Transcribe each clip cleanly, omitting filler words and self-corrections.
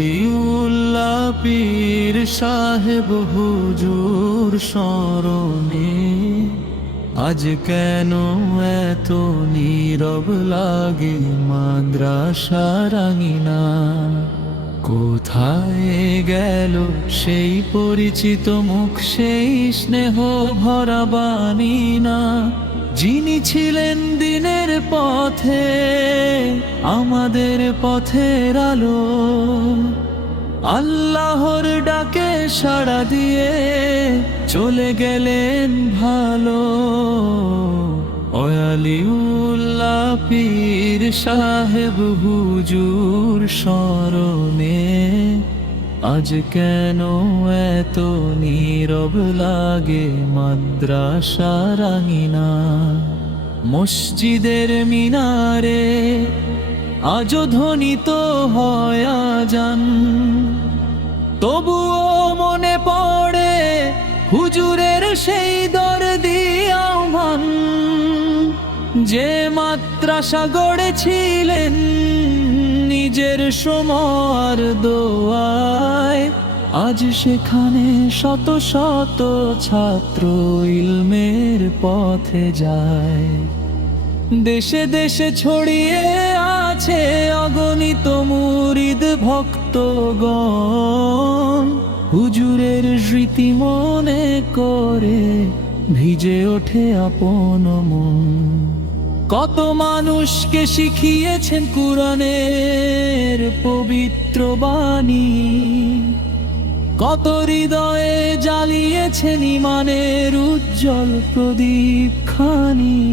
অলিউল্লাহ পীর সাহেব হুজুর স্মরণে আজ কেন এত নীরব লাগে মাদ্রাসার আঙিনা? কোথায় গেল সেই পরিচিত মুখ, সেই স্নেহ ভরা বাণী না? যিনি ছিলেন দিনের পথে আমাদের পথের আলো, আল্লাহর ডাকে সাড়া দিয়ে চলে গেলেন ভালো। অলিউল্লাহ পীর সাহেব হুজুর স্মরণে আজ কেন এত নীরব লাগে মাদ্রাসার আঙিনা? মসজিদের মিনারে আজও ধ্বনিত হয় আজান, তবুও মনে পড়ে হুজুরের সেই দরদি আহ্বান। যে মাদ্রাসা গড়েছিলেন নিজের সময় দোয়ায়, আজ সেখানে শত শত ছাত্র ইলমের পথে যায়। দেশে দেশে ছড়িয়ে আছে অগণিত মুরিদ ভক্তগণ, হুজুরের স্মৃতি মনে করে ভিজে ওঠে আপন মন। কত মানুষকে শিখিয়েছেন কুরআনের পবিত্র বাণী, কত হৃদয়ে জ্বালিয়েছেন ঈমানের উজ্জ্বল প্রদীপ খানি।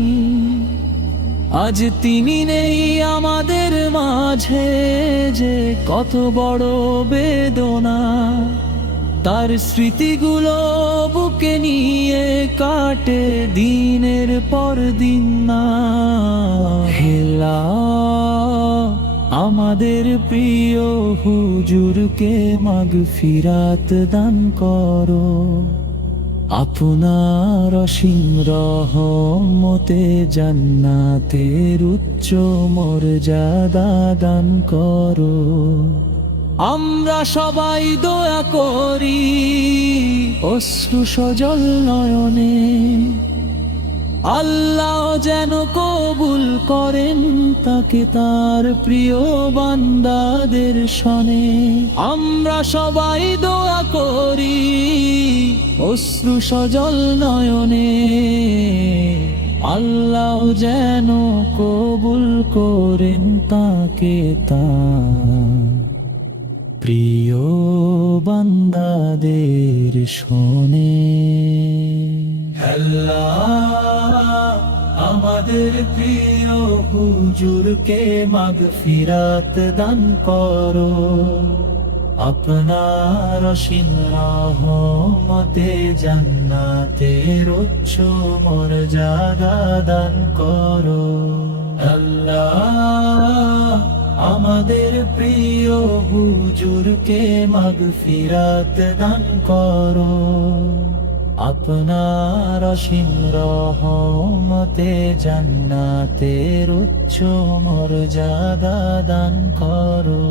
আজ তিনি নেই আমাদের মাঝে, যে কত বড় বেদনা। তার স্মৃতিগুলো বুকে নিয়ে কাটে দিনের পর দিন না। হেলা আমাদের প্রিয় হুজুরকে মাগফিরাত দান করো, আপনার অসীম রহমতে জান্নাতের উচ্চ মর্যাদা দান করো। আমরা সবাই দোয়া করি অশ্রু সজল নয়নে, আল্লাহ যেন কবুল করেন তাকে তার প্রিয় বান্দাদের শনে। আমরা সবাই দোয়া করি অশ্রু সজল নয়নে, আল্লাহ যেন কবুল করেন তাকে তার প্রিয় বান্দাদের শোনে। আল্লাহ আমাদের প্রিয় হুজুরকে মাগফিরাত দান করো, আপনার অসীম রহমতে জান্নাতের উচ্চ মর্যাদা দান করো। আল্লাহ আমাদের প্রিয় হুজুরকে মাগফিরাত দান করো, আপনার অসীম রহমতে জান্নাতের উচ্চ মর্যাদা দান করো।